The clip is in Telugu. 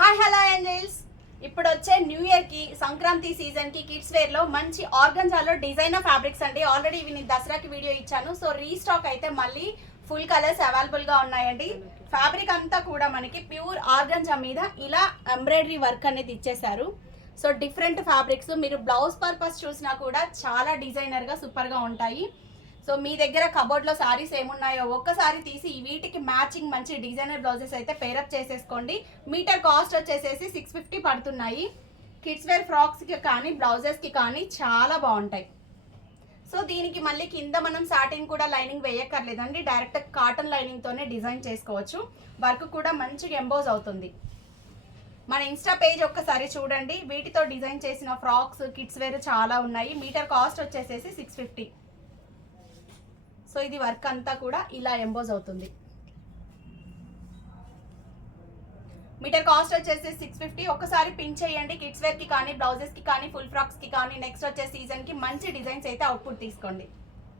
హాయ్ హలో ఏంజల్స్, ఇప్పుడు వచ్చే న్యూ ఇయర్ కి సంక్రాంతి సీజన్ కి కిడ్స్ వేర్ లో మంచి ఆర్గంజాలో డిజైనర్ ఫ్యాబ్రిక్స్ అండి. ఆల్రెడీ ఇవి నేను దసరాకి వీడియో ఇచ్చాను. సో రీస్టాక్ అయితే మళ్ళీ ఫుల్ కలర్స్ అవైలబుల్ గా ఉన్నాయండి. ఫ్యాబ్రిక్ అంతా కూడా మనకి ప్యూర్ ఆర్గంజా మీద ఇలా ఎంబ్రాయిడరీ వర్క్ అనేది ఇచ్చేసారు. సో డిఫరెంట్ ఫ్యాబ్రిక్స్, మీరు బ్లౌజ్ పర్పస్ చూసినా కూడా చాలా డిజైనర్ గా సూపర్ గా ఉంటాయి. సో మీ దగ్గర కబోర్డ్ లో సారీస్ ఏమున్నాయో ఒక్కసారి తీసి వీటికి మ్యాచింగ్ మంచి డిజైనర్ బ్లౌజెస్ అయితే పేరప్ చేసేసుకోండి. మీటర్ కాస్ట్ వచ్చేసేసి 650 పడుతున్నాయి. కిడ్స్ వేర్ ఫ్రాక్స్ కి కానీ బ్లౌజెస్ కి కానీ చాలా బాగుంటాయి. సో దీనికి మళ్ళీ కింద మనం సాటిన్ కూడా లైనింగ్ వేయక్కర్లేదండి, డైరెక్ట్ కాటన్ లైనింగ్ తోనే డిజైన్ చేసుకోవచ్చు. వర్క్ కూడా మంచిగా ఎంబోజ్ అవుతుంది. మన ఇన్స్టా పేజ్ ఒక్కసారి చూడండి, వీటితో డిజైన్ చేసిన ఫ్రాక్స్ కిడ్స్ వేర్ చాలా ఉన్నాయి. మీటర్ కాస్ట్ వచ్చేసేసి 650. సో ఇది వర్క్ అంతా కూడా ఇలా ఎంబోజ్ అవుతుంది. మీటర్ కాస్ట్ వచ్చేసి 650. ఒకసారి పిన్ చేయండి. కిడ్స్ వేర్ కి కానీ బ్లౌజెస్ కి కానీ ఫుల్ ఫ్రాక్స్ కి కానీ నెక్స్ట్ వచ్చే సీజన్ కి మంచి డిజైన్స్ అయితే అవుట్పుట్ తీసుకోండి.